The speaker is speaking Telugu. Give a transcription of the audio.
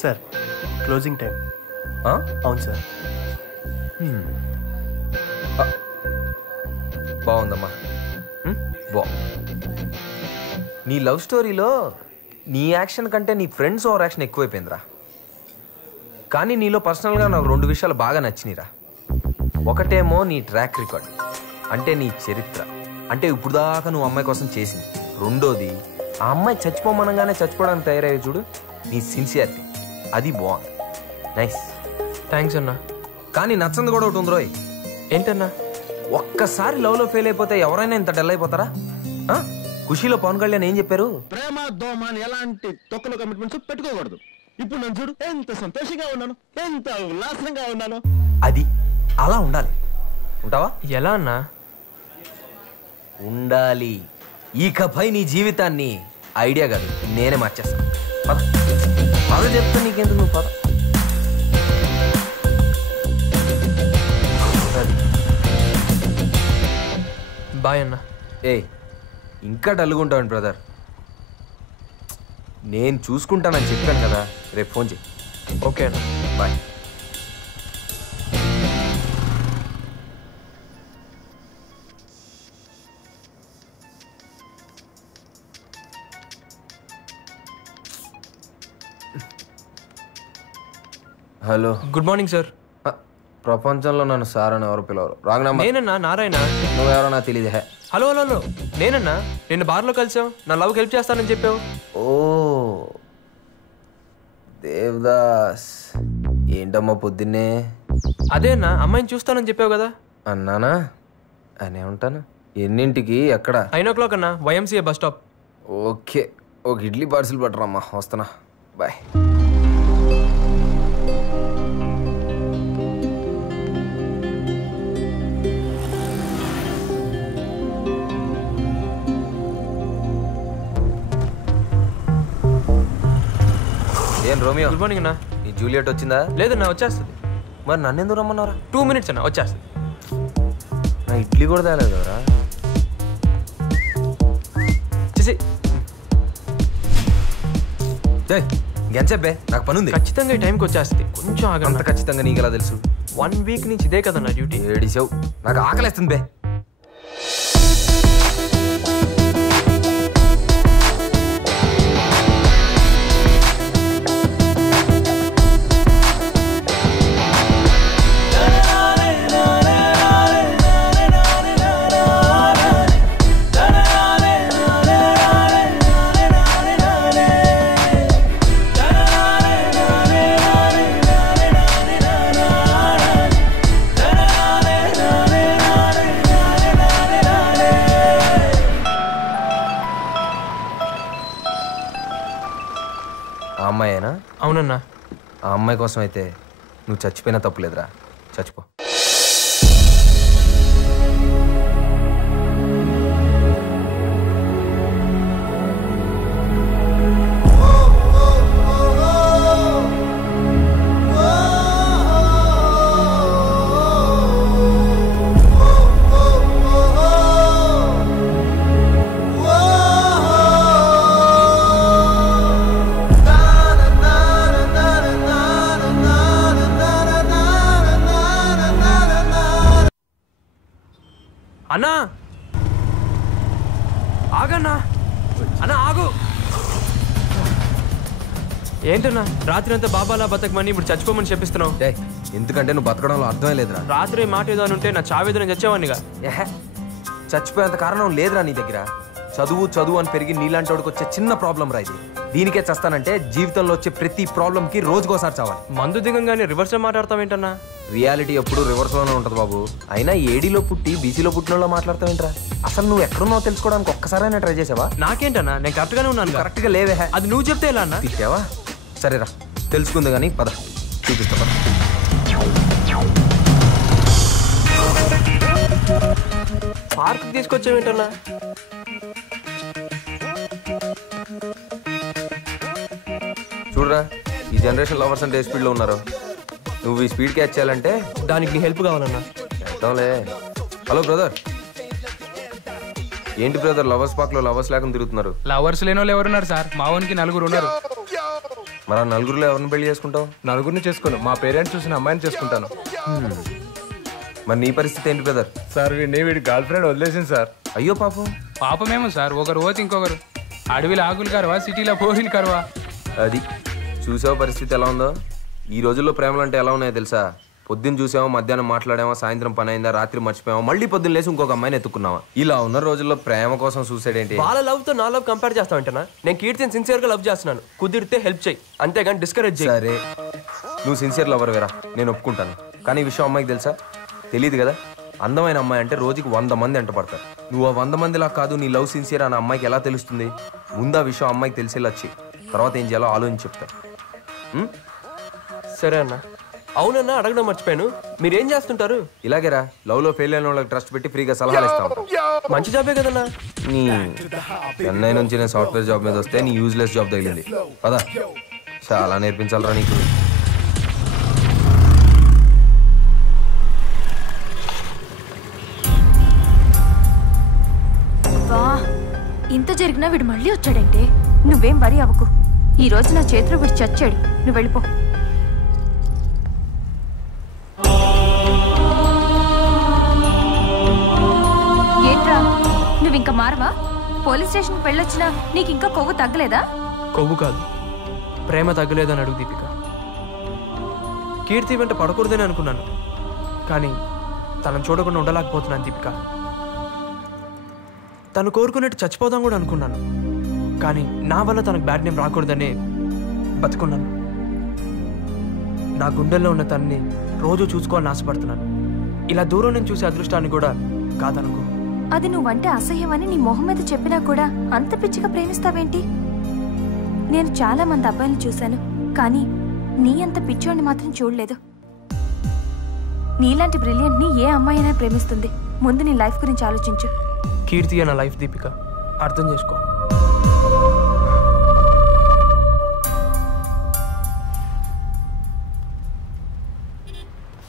Sir closing time. అవును సార్. బాగుందమ్మా, నీ లవ్ స్టోరీలో నీ యాక్షన్ కంటే నీ ఫ్రెండ్స్ ఓవర్ యాక్షన్ ఎక్కువైపోయిందిరా. కానీ నీలో పర్సనల్గా నాకు 2 విషయాలు బాగా నచ్చినాయిరా. ఒకటేమో నీ ట్రాక్ రికార్డ్, అంటే నీ చరిత్ర, అంటే ఇప్పుడు దాకా నువ్వు అమ్మాయి కోసం చేసింది. రెండోది, ఆ అమ్మాయి చచ్చిపోమనగానే చచ్చిపోవడానికి తయారయ్యే చూడు, నీ సిన్సియారిటీ, అది బాగుంది. నైస్. థ్యాంక్స్ అన్నా. కానీ నచ్చంది కూడా ఒకటి ఉందిరోయ్. ఏంటన్నా? ఒక్కసారి లవ్లో ఫెయిల్ అయిపోతే ఎవరైనా ఇంత డల్ అయిపోతారా? ఖుషీలో పవన్ కళ్యాణ్ ఏం చెప్పారు? ప్రేమ దోమ అని ఎలాంటి తొక్కలు కమిట్మెంట్స్ పెట్టుకోకూడదు. ఇప్పుడు నన్ను చూడు, ఎంత సంతోషంగా ఉన్నాను, ఎంత ఉల్లాసంగా ఉన్నాను. అది అలా ఉండాలి. ఉంటావా? ఎలా అన్నా? ఉండాలి. ఇకపై నీ జీవితాన్ని ఐడియా కాదు, నేనే మార్చేస్తాను. పద పద చెప్తా, నీకెందుకు, నువ్వు పద. బాయ్ అన్నా. ఇంకా డల్గుంటావండి బ్రదర్. నేను చూసుకుంటానని చెప్పాను కదా, రేపు ఫోన్ చేయి. ఓకే అన్న, bye. Hello, good morning sir. ప్రపంచంలో నన్ను సార్ అని ఎవరు పిలవరు. Wrong number. నేనన్నా నారాయణ. నువ్వెవరో నాకు తెలియదు. హలో హలో హలో, నేనన్నా. నిన్న బార్లో కలిసావు, నా లవ్కి హెల్ప్ చేస్తానని చెప్పావు. ఓ దేవదాస్, ఏంటమ్మా పొద్దున్నే? అదే అన్నా, అమ్మాయిని చూస్తానని చెప్పావు కదా. అన్నానా? అనే ఉంటాను. ఎన్నింటికి, ఎక్కడ? 9 o'clock అన్నా, YMCA బస్ స్టాప్. ఓకే, ఒక ఇడ్లీ పార్సిల్ పట్టరమ్మా, వస్తున్నా. బాయ్. ఏం రోమియో? గుడ్ మార్నింగ్ అన్నా. ఈ జూలియట్ వచ్చిందా? లేదన్నా, వచ్చేస్తుంది. మరి నన్ను ఎందుకు రమ్మన్నారా? 2 minutes అన్నా, వచ్చేస్తుంది. నా ఇడ్లీ కూడా తేలేదు కదరా. చేసి ఇంకెంతసేపే, నాకు పని ఉంది. ఖచ్చితంగా ఈ టైంకి వచ్చేస్తుంది. కొంచెం అంత ఆగండి. ఖచ్చితంగా నీకు ఎలా తెలుసు? 1 week నుంచి ఇదే కదన్నా డ్యూటీ. ఏడిసావు, నాకు ఆకలేస్తుంది బే. ఆ అమ్మాయేనా? అవునన్నా. ఆ అమ్మాయి కోసం అయితే నువ్వు చచ్చిపోయినా తప్పులేదురా, చచ్చిపో. అన్నా ఆగన్నా, అన్నా ఆగు. ఏంటన్నా రాత్రి అంతా బాబాలా బతకమని ఇప్పుడు చచ్చిపోమని చెప్పిస్తున్నావు? ఎందుకంటే నువ్వు బతకడంలో అర్థమే లేదురా. రాత్రి మాట ఏదో అని ఉంటే నా చావేదని చచ్చేవాడినిగా. చచ్చిపోయేంత కారణం లేదురా నీ దగ్గర. చదువు చదువు అని పెరిగి నీలాంటి వాడికి వచ్చే చిన్న ప్రాబ్లం రా ఇది. దీనికే చస్తానంటే జీవితంలో వచ్చే ప్రతి ప్రాబ్లంకి రోజుకోసారి చావాలి. మందు దిగంగానే రివర్స్ మాట్లాడతావేంటన్నా? రియాలిటీ ఎప్పుడు రివర్స్ లోనే ఉంటది బాబు. అయినా ఏడీలో పుట్టి బీసీలో పుట్టినలో మాట్లాడతావేంట్రా? అసలు నువ్వు ఎక్కడున్నావు తెలుసుకోవడానికి ఒక్కసారైనా ట్రై చేసావా? నాకేంటన్నా, నేను కరెక్ట్ గానే ఉన్నాను. కరెక్ట్ గా లేవే. అది నువ్వు చెప్తే ఎలా అన్నా? తిట్టావా? సరేరా, తెలుసుకుంది కానీ పద, చూపిస్తా పద. పార్క్ తీసుకొచ్చావేంటన్నా? చూడరా, ఈ జనరేషన్ లవర్స్ అంటే ఏ స్పీడ్లో ఉన్నారు. నువ్వు ఈ స్పీడ్ క్యాచ్ చేయాలంటే దానికి నీ హెల్ప్ కావాలన్నా. చేద్దాంలే. Hello brother. ఏంటి బ్రదర్, లవర్స్ పార్క్ లో లవర్స్ లేకుండా తిరుగుతున్నారు? లవర్స్ లేని వాళ్ళు ఎవరున్నారు సార్? మా వానికి 4 ఉన్నారు. మరి ఆ నలుగురిలో ఎవరిని పెళ్లి చేసుకుంటావు? నలుగురిని చేసుకోను, మా పేరెంట్స్ చూసిన అమ్మాయిని చేసుకుంటాను. మరి నీ పరిస్థితి ఏంటి బ్రదర్? సార్ వీడి గర్ల్ ఫ్రెండ్ వదిలేసింది సార్. అయ్యో పాపం. పాపమేమో సార్, ఒకరు పోతే ఇంకొకరు. అడవిలో ఆకులు కరవా, సిటీలో పోహిలు కరవా. అది చూసావా పరిస్థితి ఎలా ఉందో? ఈ రోజుల్లో ప్రేమలు అంటే ఎలా ఉన్నాయో తెలుసా? పొద్దున్న చూసామో, మధ్యాహ్నం మాట్లాడామో, సాయంత్రం పని అయిందా, రాత్రి మర్చిపోయామో, మళ్ళీ పొద్దున్న లేసి ఇంకొక అమ్మాయిని ఎత్తుకున్నావా? ఇలా ఉన్న రోజుల్లో ప్రేమ కోసం సూసైడ్ ఏంటి? వాళ్ళ లవ్ తో నా లవ్ కంపేర్ చేస్తావంటనా? నేను కీర్తిని సిన్సియర్ గా లవ్ చేస్తున్నాను. కుదిరితే హెల్ప్ చేయి, అంతేగాని డిస్కరేజ్ చేయి. సరే, నువ్వు సిన్సియర్ లవర్ వేరా, నేను ఒప్పుకుంటాను. కానీ ఈ విషయం అమ్మాయికి తెలుసా? తెలియదు కదా. అందమైన అమ్మాయి అంటే రోజుకి 100 మంది ఎంట పడతారు. నువ్వు ఆ 100 మందిలా కాదు, నీ లవ్ సిన్సియర్ అన్న అమ్మాయికి ఎలా తెలుస్తుంది? ముందు ఆ విషయం అమ్మాయికి తెలిసేలా వచ్చి తర్వాత ఏం చేయాలో ఆలోచించి చెప్తా. సరే అన్న. అవునన్నా, అడగడం మర్చిపోయాను, మీరేం చేస్తుంటారు? ఇలాగేరా, లవ్ లో ఫెయిల్ అయిన వాళ్ళకి ట్రస్ట్ పెట్టి ఫ్రీగా సలహాలు ఇస్తా ఉంటాం. మంచి జాబే కదన్నా. చెన్నై నుంచి నేను సాఫ్ట్వేర్ జాబ్ మీద వస్తే నీ యూజ్లెస్ జాబ్ తగిలింది. పదా, చాలా నేర్పించాలరా నీకు. ఇంత జరిగినా వీడు మళ్ళీ వచ్చాడంటే? నువ్వేం వరి అవ్వకు, ఈ రోజు నా చేతిలో వీడు చచ్చాడు. నువ్వు వెళ్ళిపో. ఏంట్రా, నువ్వు ఇంకా మారవా? పోలీస్ స్టేషన్కి వెళ్ళొచ్చినా నీకు ఇంకా కొవ్వు తగ్గలేదా? కొవ్వు కాదు, ప్రేమ తగ్గలేదని అడుగు దీపిక. కీర్తి వెంట పడకూడదని అనుకున్నాను, కానీ తనను చూడకుండా ఉండలేకపోతున్నాను దీపిక. తను కోరుకున్నట్టు చచ్చిపోదాం కూడా అనుకున్నాను, కానీ నా వల్ల తనకు బ్యాడ్ నేమ్ రాకూడదనే బతుకున్నాను. నా గుండెల్లో ఉన్న తనని రోజు చూసుకోవాలని ఆశపడుతున్నాను. ఇలా దూరం నేను చూసే అదృష్టాన్ని కూడా కాదనుకో. అది నువ్వంటే అసహ్యమని నీ మొహం మీద చెప్పినా కూడా అంత పిచ్చిగా ప్రేమిస్తావేంటి? నేను చాలా మంది అబ్బాయిని చూశాను, కానీ నీ అంత పిచ్చోడిని మాత్రం చూడలేదు. నీలాంటి బ్రిలియంట్ ని ఏ అమ్మాయి అయినా ప్రేమిస్తుంది. ముందు నీ లైఫ్ గురించి ఆలోచించు. కీర్తి నా లైఫ్ దీపిక, అర్థం చేసుకో.